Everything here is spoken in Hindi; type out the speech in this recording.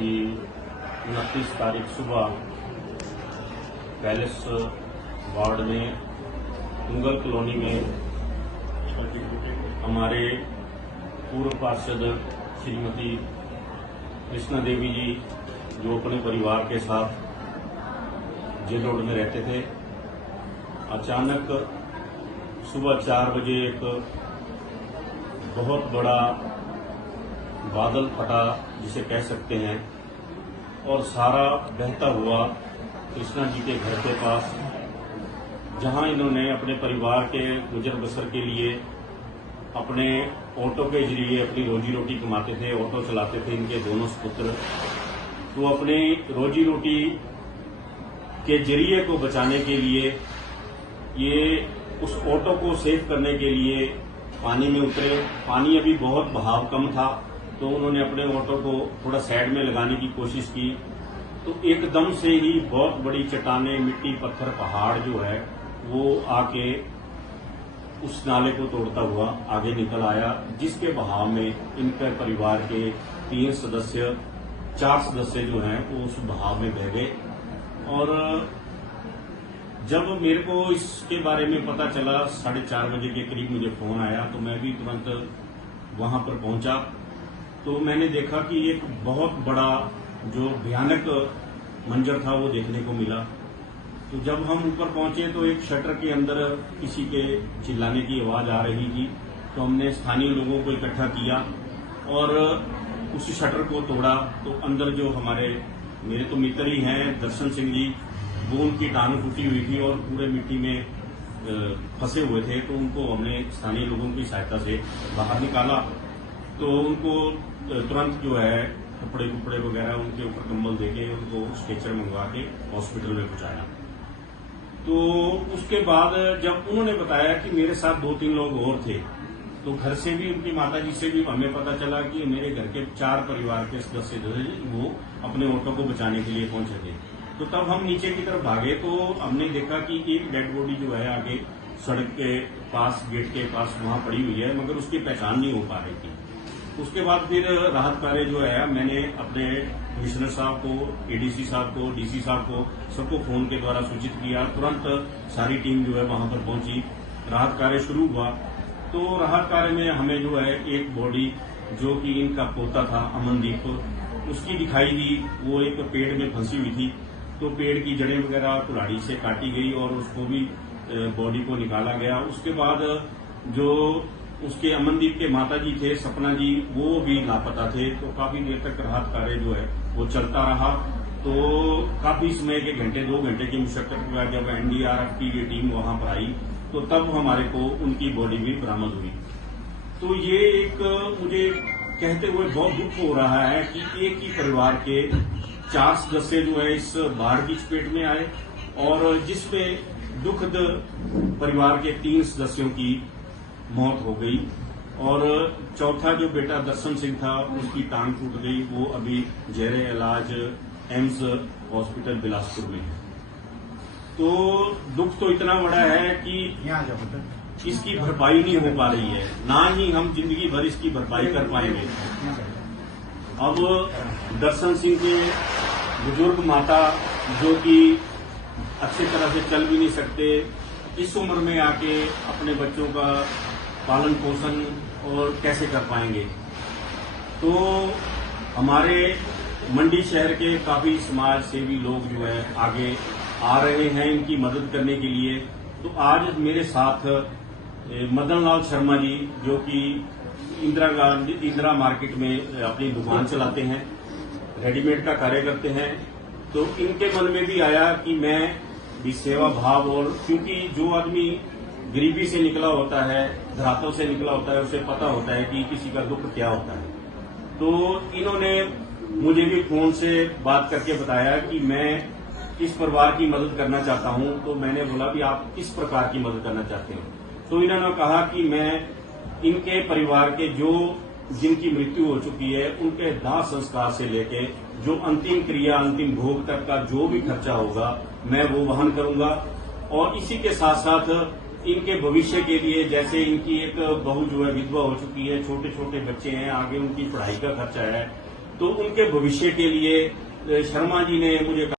कि 29 तारीख सुबह पैलेस वार्ड में मुगल कॉलोनी में हमारे पूर्व पार्षद श्रीमती कृष्णा देवी जी, जो अपने परिवार के साथ जेल रोड में रहते थे, अचानक सुबह 4 बजे एक बहुत बड़ा बादल फटा, जिसे कह सकते हैं, और सारा बहता हुआ कृष्णा जी के घर के पास, जहां इन्होंने अपने परिवार के गुजर बसर के लिए अपने ऑटो के जरिए अपनी रोजी रोटी कमाते थे, ऑटो चलाते थे इनके दोनों पुत्र। तो अपनी रोजी रोटी के जरिए को बचाने के लिए ये उस ऑटो को सेव करने के लिए पानी में उतरे। पानी अभी बहुत बहाव कम था, तो उन्होंने अपने ऑटो को थोड़ा साइड में लगाने की कोशिश की, तो एकदम से ही बहुत बड़ी चट्टानें, मिट्टी, पत्थर, पहाड़ जो है वो आके उस नाले को तोड़ता हुआ आगे निकल आया, जिसके बहाव में इनके परिवार के 4 सदस्य जो हैं वो उस बहाव में बह गए। और जब मेरे को इसके बारे में पता चला, 4:30 बजे के करीब मुझे फोन आया, तो मैं भी तुरंत वहां पर पहुंचा। तो मैंने देखा कि एक बहुत बड़ा जो भयानक मंजर था वो देखने को मिला। तो जब हम ऊपर पहुंचे तो एक शटर के अंदर किसी के चिल्लाने की आवाज आ रही थी, तो हमने स्थानीय लोगों को इकट्ठा किया और उसी शटर को तोड़ा। तो अंदर जो मेरे तो मित्र ही हैं, दर्शन सिंह जी, वो उनकी टांग टूटी हुई थी और पूरे मिट्टी में फंसे हुए थे, तो उनको हमने स्थानीय लोगों की सहायता से बाहर निकाला। तो उनको तुरंत जो है कपड़े वगैरह उनके ऊपर कंबल देके उनको स्ट्रेचर मंगवा के हॉस्पिटल में पहुंचाया। तो उसके बाद जब उन्होंने बताया कि मेरे साथ 2-3 लोग और थे, तो घर से भी, उनकी माता जी से भी हमें पता चला कि मेरे घर के 4 परिवार के सदस्य जो है वो अपने ऑटो को बचाने के लिए पहुंचे थे। तो तब हम नीचे की तरफ भागे, तो हमने देखा कि एक डेड बॉडी जो है आगे सड़क के पास, गेट के पास वहां पड़ी हुई है, मगर उसकी पहचान नहीं हो पा रही थी। उसके बाद फिर राहत कार्य जो है मैंने अपने कमिश्नर साहब को, एडीसी साहब को, डीसी साहब को, सबको फोन के द्वारा सूचित किया। तुरंत सारी टीम जो है वहां पर पहुंची, राहत कार्य शुरू हुआ। तो राहत कार्य में हमें जो है एक बॉडी, जो कि इनका पोता था अमनदीप, उसकी दिखाई दी। वो एक पेड़ में फंसी हुई थी, तो पेड़ की जड़ें वगैरह कुल्हाड़ी से काटी गई और उसको भी बॉडी को निकाला गया। उसके बाद जो उसके अमनदीप के माता जी थे, सपना जी, वो भी लापता थे। तो काफी देर तक राहत कार्य जो है वो चलता रहा। तो काफी समय के 2 घंटे की मुशक्कत के बाद जब एनडीआरएफ की ये टीम वहां पर आई, तो तब हमारे को उनकी बॉडी भी बरामद हुई। तो ये एक मुझे कहते हुए बहुत दुख हो रहा है कि एक ही परिवार के 4 सदस्य जो है इस बाढ़ की चपेट में आए, और जिसपे दुखद परिवार के 3 सदस्यों की मौत हो गई। और चौथा जो बेटा दर्शन सिंह था, उसकी टांग टूट गई, वो अभी जेरे इलाज एम्स हॉस्पिटल बिलासपुर में है। तो दुख तो इतना बड़ा है कि इसकी भरपाई नहीं हो पा रही है, ना ही हम जिंदगी भर इसकी भरपाई कर पाएंगे। अब दर्शन सिंह के बुजुर्ग माता, जो कि अच्छी तरह से चल भी नहीं सकते, इस उम्र में आके अपने बच्चों का पालन पोषण और कैसे कर पाएंगे। तो हमारे मंडी शहर के काफी समाज सेवी लोग जो है आगे आ रहे हैं इनकी मदद करने के लिए। तो आज मेरे साथ मदन लाल शर्मा जी, जो कि इंदिरा मार्केट में अपनी दुकान चलाते हैं, रेडीमेड का कार्य करते हैं। तो इनके मन में भी आया कि मैं भी सेवा भाव, और क्योंकि जो आदमी गरीबी से निकला होता है, धरातल से निकला होता है, उसे पता होता है कि किसी का दुख क्या होता है। तो इन्होंने मुझे भी फोन से बात करके बताया कि मैं इस परिवार की मदद करना चाहता हूं। तो मैंने बोला कि आप किस प्रकार की मदद करना चाहते हो? तो इन्होंने कहा कि मैं इनके परिवार के जिनकी मृत्यु हो चुकी है, उनके दाह संस्कार से लेके जो अंतिम क्रिया, अंतिम भोग तक का जो भी खर्चा होगा, मैं वो वहन करूंगा। और इसी के साथ साथ इनके भविष्य के लिए, जैसे इनकी एक बहू जो है विधवा हो चुकी है, छोटे छोटे बच्चे हैं, आगे उनकी पढ़ाई का खर्चा है, तो उनके भविष्य के लिए शर्मा जी ने मुझे